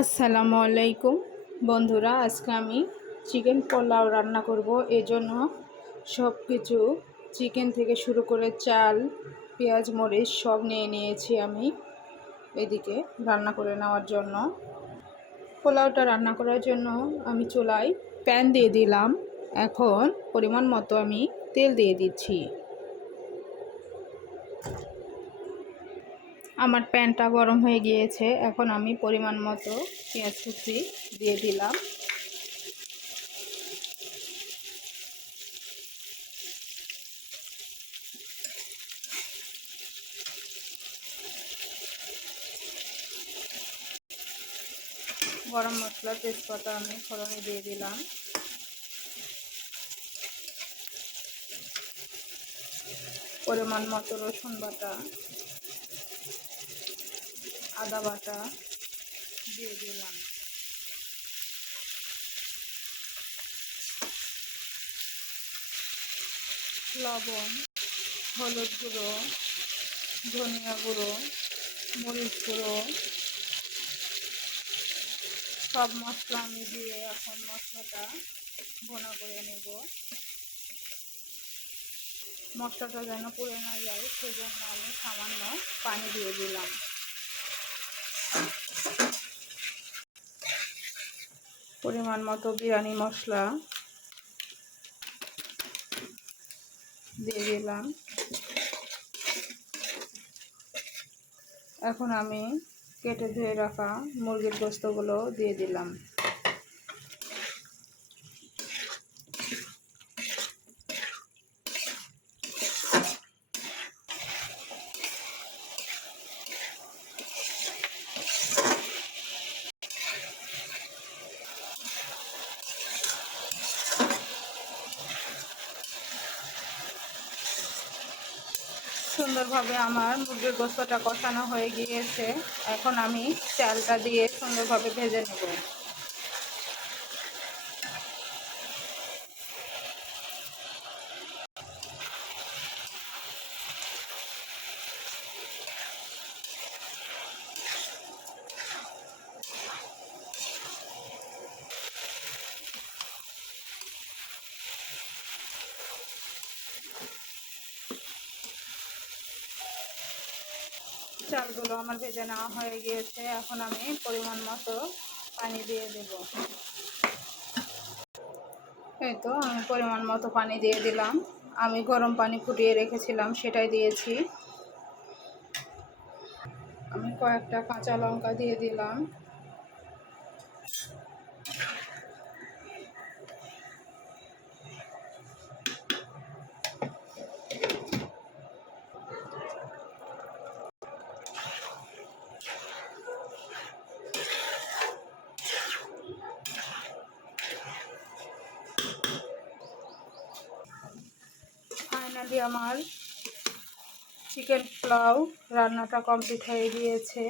আসসালামু আলাইকুম বন্ধুরা, আজকে আমি চিকেন পোলাও রান্না করব। এজন্য সব কিছু চিকেন থেকে শুরু করে চাল, পেঁয়াজ, মরিচ সব নিয়ে নিয়েছি আমি এদিকে রান্না করে নেওয়ার জন্য। পোলাওটা রান্না করার জন্য আমি চুলায় প্যান দিয়ে দিলাম। এখন পরিমাণ মতো আমি তেল দিয়ে দিচ্ছি। আমার প্যানটা গরম হয়ে গিয়েছে। এখন আমি পরিমাণ মতো পেঁয়াজ কুচি দিয়ে দিলাম। গরম মশলা, তেজপাতা আমি ফোড়নে দিয়ে দিলাম। পরিমাণ মতো রসুন বাটা, আদা বাটা দিয়ে দিলাম। লবণ, হলুদ গুঁড়ো, ধনিয়া গুঁড়ো, মরিচ গুঁড়ো সব মশলা আমি দিয়ে এখন মশলাটা ভুনা করে নেব। মশলাটা যেন পুড়ে না যায় সেজন্য আমি সামান্য পানি দিয়ে দিলাম। পরিমাণ মতো বিরিয়ানি মশলা দিয়ে দিলাম। এখন আমি কেটে ধুয়ে রাখা মুরগির গোশতগুলো দিয়ে দিলাম। সুন্দরভাবে আমার মুরগির গোশতটা কষানো হয়ে গিয়েছে। এখন আমি চালটা দিয়ে সুন্দরভাবে ভেজে নেব। চালগুলো আমার ভেজে নেওয়া হয়ে গিয়েছে। এখন আমি পরিমাণ মতো পানি দিয়ে দেব। এই তো আমি পরিমাণ মতো পানি দিয়ে দিলাম। আমি গরম পানি ফুটিয়ে রেখেছিলাম, সেটাই দিয়েছি। আমি কয়েকটা কাঁচা লঙ্কা দিয়ে দিলাম। ফাইনালি আমার চিকেন পোলাও রান্নাটা কমপ্লিট হয়ে গিয়েছে।